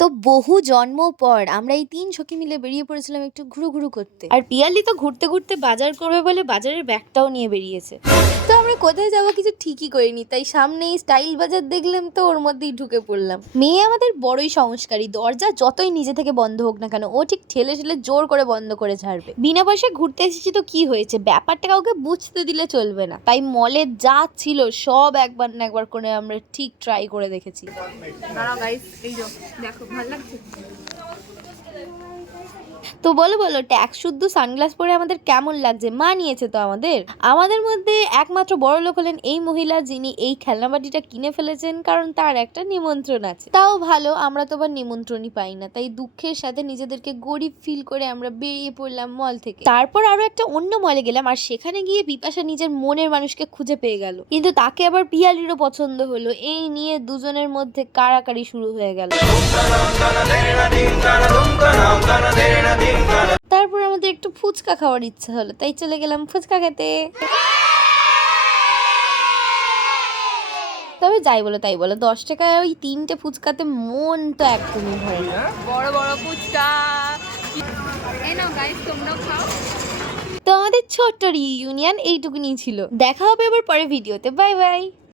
তো বহু জন্ম পর আমরা এই ৩ সখী মিলে বেরিয়ে পড়েছিলাম একটু ঘুরু করতে। আর পিয়ালি তো ঘুরতে ঘুরতে বাজার করবে বলে বাজারের ব্যাগটাও নিয়ে বেরিয়েছে। তো আমরা কোথায় যাবো কিছু ঠিকই করিনি, তাই সামনেই স্টাইল বাজার দেখলাম তো ওর মধ্যেই ঢুকে পড়লাম। মেয়ে আমাদের বড়ই সংস্কারী, দরজা যতই নিজে থেকে বন্ধ হোক না কেন ও ঠিক ঠেলে ঠেলে জোর করে বন্ধ করে ছাড়বে। বিনা পয়সায় ঘুরতে এসেছি তো কি হয়েছে, ব্যাপারটা কাউকে বুঝতে দিলে চলবে না। তাই মলে যা ছিল সব একবার না একবার করে আমরা ঠিক ট্রাই করে দেখেছি। দেখো ভালো লাগছে। তো বলো ট্যাক্স শুদ্ধ সানগ্লাস পরে আমাদের কেমন লাগছে, মানিয়েছে তো আমাদের মধ্যে একমাত্র বড় লোক হলেন এই মহিলা, যিনি এই খেলনাবাটিটা কিনে ফেলেছেন কারণ তার একটা নিমন্ত্রণ আছে। তাও ভালো, আমরা তো আবার নিমন্ত্রণই পাই না, তাই দুঃখের সাথে নিজেদেরকে গরিব ফিল করে আমরা বেরিয়ে পড়লাম মল থেকে। তারপর আরো একটা অন্য মলে গেলাম, আর সেখানে গিয়ে বিপাশা নিজের মনের মানুষকে খুঁজে পেয়ে গেল, কিন্তু তাকে আবার পিয়ালিরও পছন্দ হলো। এই নিয়ে দুজনের মধ্যে কাড়াকাড়ি শুরু হয়ে গেল। তারপর আমাদের একটু ফুচকা খাওয়ার ইচ্ছা হলো, তাই চলে গেলাম ফুচকা খেতে। তবে যাই বলো তাই বলো, 10 টাকায় ওই 3টে ফুচকাতে মন তো একদমই ভরে না। বড় বড় ফুচকা। এই নাও গাইস, তোমরাও খাও। তো আমাদের ছোট্ট রিইউনিয়ন এইটুকুনি ছিল। দেখা হবে আবার পরে ভিডিওতে। Bye bye.